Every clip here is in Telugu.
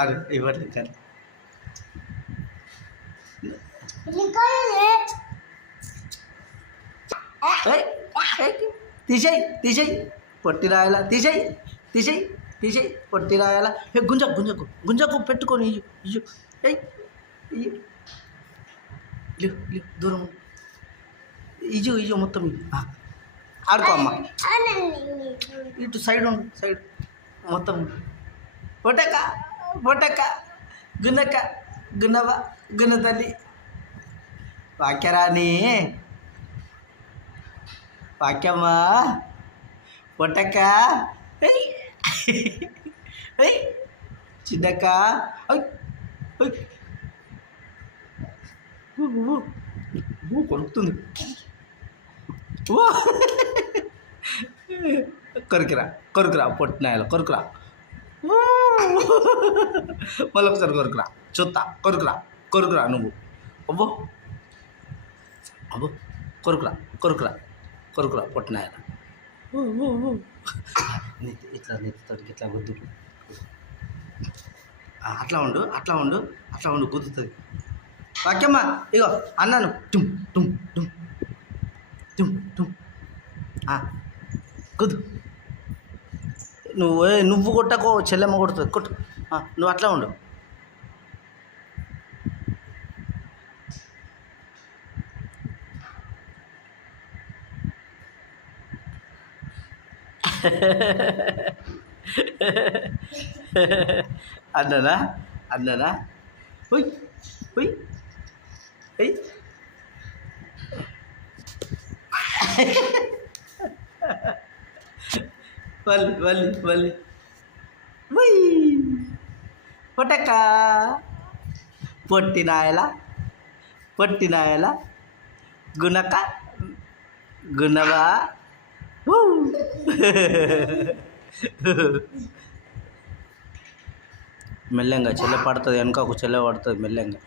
అరే ఇవ్వట్లేదు కానీ తీసేయి తీసేయి పొట్టి రాయాల తీసేయి తీసేయి తీసేయి పొట్టి రాయాల గుంజకు గుంజకు గుంజకు పెట్టుకొని ఇయ్యు ఇయ్యు ఇయ్యు ఇల్లు దూరం ఇయ్యు ఇయ్యు మొత్తం ఆడుకో అమ్మ ఇటు సైడ్ ఉండు సైడ్ మొత్తం పొట్టక్క పొట్టక్క గున్నక్క గున్నవ గున్న తల్లి వాక్యరాని వాక్యమ్మా పొట్టక్క చిన్నక్క కొరుకుతుంది కొరికిరా కొరుకురా పొట్టినాయలు కొరుకురా మళ్ళీ ఒకసారి కొరుకురా చూస్తా కొరుకురా కొరుకురా నువ్వు అబ్బో అబ్బో కొరుకురా కొరుకురా కొరుకురా పొట్టినాయల ఇట్లా నెత్తుతాడు ఇట్లా గుద్దు అట్లా ఉండు అట్లా ఉండు అట్లా ఉండు గుద్దుతుంది వాక్యమ్మా ఇగో అన్నాను టుమ్ టుమ్ టుమ్ టుమ్ టుమ్ కుదు నువ్వు కొట్టకో చెల్లెమ్మ కొడుతుంది కొట్టు నువ్వు అట్లా ఉండు అన్ననా అన్ననా ఉయ్ ఉయ్ ఉయ్ వల్లి వల్లి వల్లి ఉయ్ పొట్టక్క పొట్టినాయల పొట్టినాయల గుణక గుణవా మెల్లంగా చెల్లె పడుతుంది వెనక ఒక చెల్లె పడుతుంది మెల్లంగా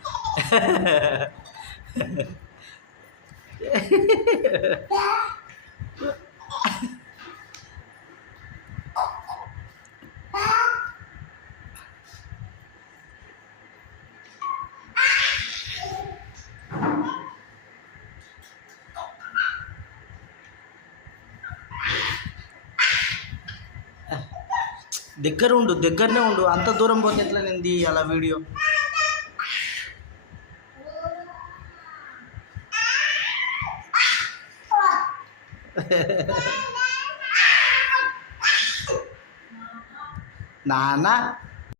దగ్గర ఉండు దగ్గరనే ఉండు అంత దూరం పోతే ఎట్లా నేను అలా వీడియో నాన్న